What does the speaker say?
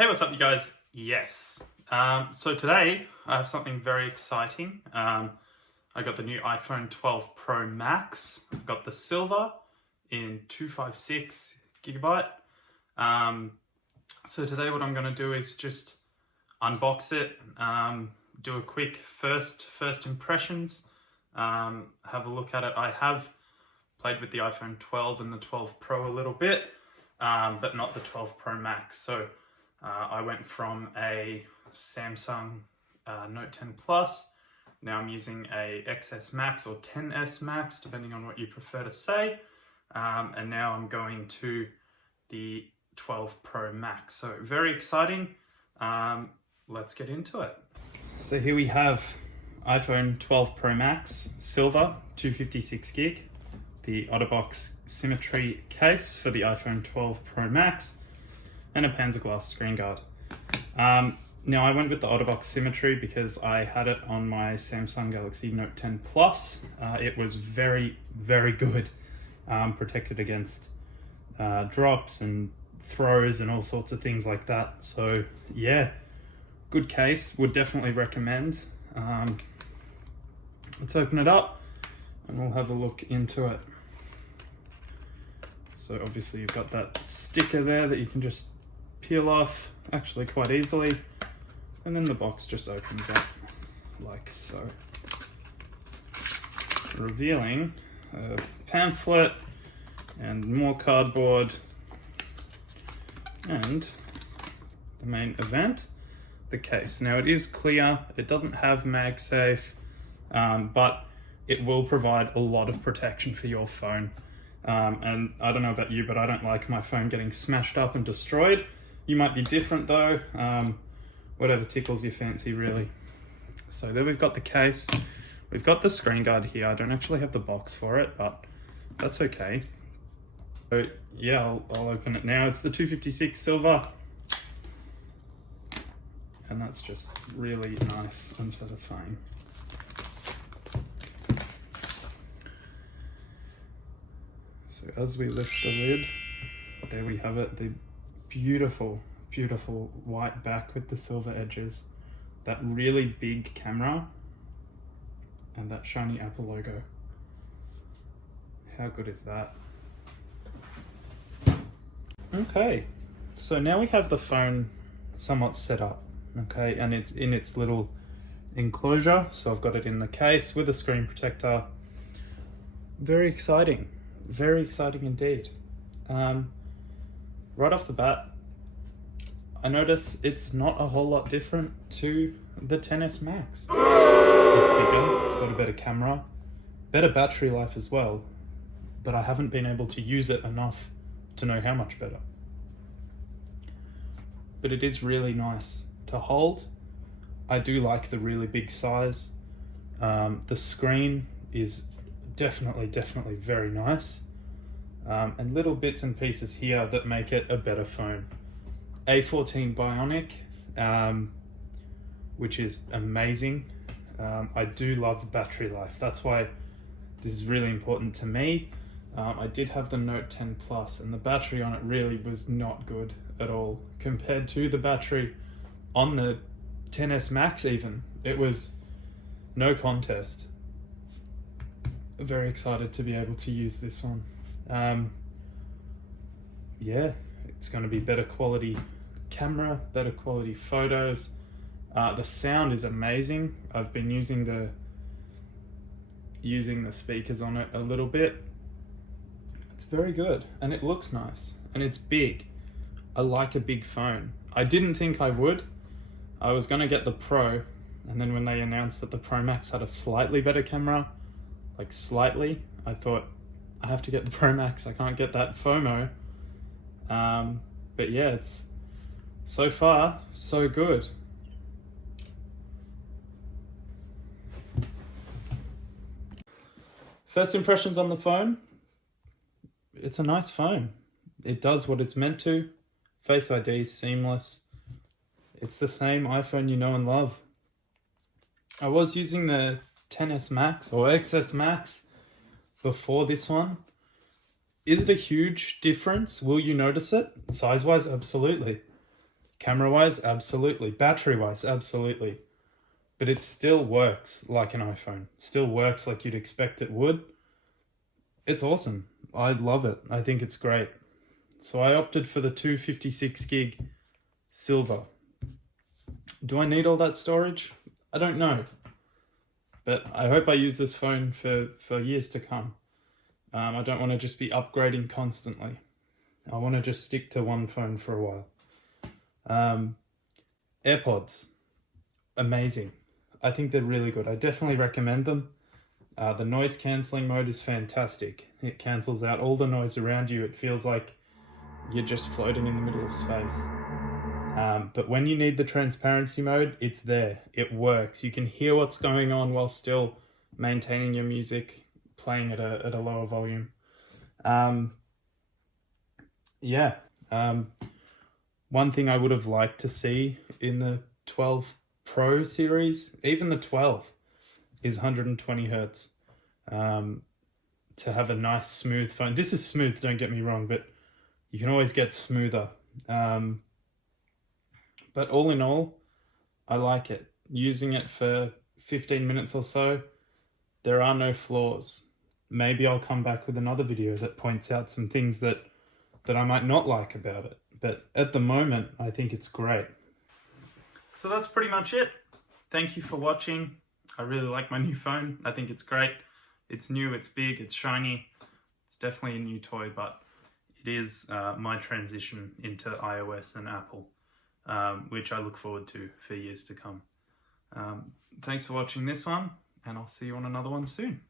Hey, what's up, you guys? Yes. So today I have something very exciting. I got the new iPhone 12 Pro Max. I got the silver in 256 gigabyte. So today what I'm going to do is just unbox it, do a quick first impressions, have a look at it. I have played with the iPhone 12 and the 12 Pro a little bit, but not the 12 Pro Max. So I went from a Samsung Note 10 Plus. Now I'm using a XS Max or 10S Max, depending on what you prefer to say. And now I'm going to the 12 Pro Max. So very exciting. Let's get into it. So here we have iPhone 12 Pro Max, silver, 256 gig. The OtterBox Symmetry case for the iPhone 12 Pro Max, and a Panzerglass screen guard. Now I went with the OtterBox Symmetry because I had it on my Samsung Galaxy Note 10 Plus. It was very, very good, protected against drops and throws and all sorts of things like that. So yeah, good case, would definitely recommend. Let's open it up and we'll have a look into it. So obviously you've got that sticker there that you can just peel off actually quite easily, and then the box just opens up like so, revealing a pamphlet and more cardboard and the main event, the case. Now it is clear, it doesn't have MagSafe, but it will provide a lot of protection for your phone. And I don't know about you, but I don't like my phone getting smashed up and destroyed. You might be different though, whatever tickles your fancy really. So there we've got the case, we've got the screen guard here. I don't actually have the box for it, but that's okay. So yeah, I'll open it now. It's the 256 silver, and that's just really nice and satisfying. So as we lift the lid, there we have it, the beautiful, beautiful white back with the silver edges, that really big camera, and that shiny Apple logo. How good is that? Okay, so now we have the phone somewhat set up, okay, and it's in its little enclosure. So I've got it in the case with a screen protector. Very exciting. Very exciting indeed. Right off the bat, I notice it's not a whole lot different to the 10S Max. It's bigger, it's got a better camera, better battery life as well, but I haven't been able to use it enough to know how much better. But it is really nice to hold. I do like the really big size. The screen is definitely very nice, and little bits and pieces here that make it a better phone. A14 Bionic, which is amazing. I do love battery life, that's why this is really important to me. I did have the Note 10 Plus, and the battery on it really was not good at all compared to the battery on the 10S Max even. It was no contest. Very excited to be able to use this one. Yeah, it's going to be better quality camera, better quality photos. The sound is amazing. I've been using the speakers on it a little bit. It's very good, and it looks nice, and it's big. I like a big phone. I didn't think I would. I was going to get the Pro, and then when they announced that the Pro Max had a slightly better camera, like slightly, I thought I have to get the Pro Max. I can't get that FOMO. But yeah, it's so far so good. First impressions on the phone. It's a nice phone. It does what it's meant to. Face ID is seamless. It's the same iPhone you know and love. I was using the 10S Max or XS Max before this one. Is it a huge difference? Will you notice it? Size-wise, absolutely. Camera-wise, absolutely. Battery-wise, absolutely. But it still works like an iPhone. It still works like you'd expect it would. It's awesome. I love it. I think it's great. So I opted for the 256 gig silver. Do I need all that storage? I don't know. But I hope I use this phone for years to come. I don't want to just be upgrading constantly. I want to just stick to one phone for a while. AirPods. Amazing. I think they're really good. I definitely recommend them. The noise cancelling mode is fantastic. It cancels out all the noise around you. It feels like you're just floating in the middle of space. But when you need the transparency mode, it's there. It works. You can hear what's going on while still maintaining your music, playing at a lower volume. One thing I would have liked to see in the 12 Pro series, even the 12, is 120 hertz. To have a nice smooth phone. This is smooth, don't get me wrong, but you can always get smoother. But all in all, I like it. Using it for 15 minutes or so, there are no flaws. Maybe I'll come back with another video that points out some things that I might not like about it. But at the moment, I think it's great. So that's pretty much it. Thank you for watching. I really like my new phone. I think it's great. It's new, it's big, it's shiny. It's definitely a new toy, but it is my transition into iOS and Apple, which I look forward to for years to come. Thanks for watching this one, and I'll see you on another one soon.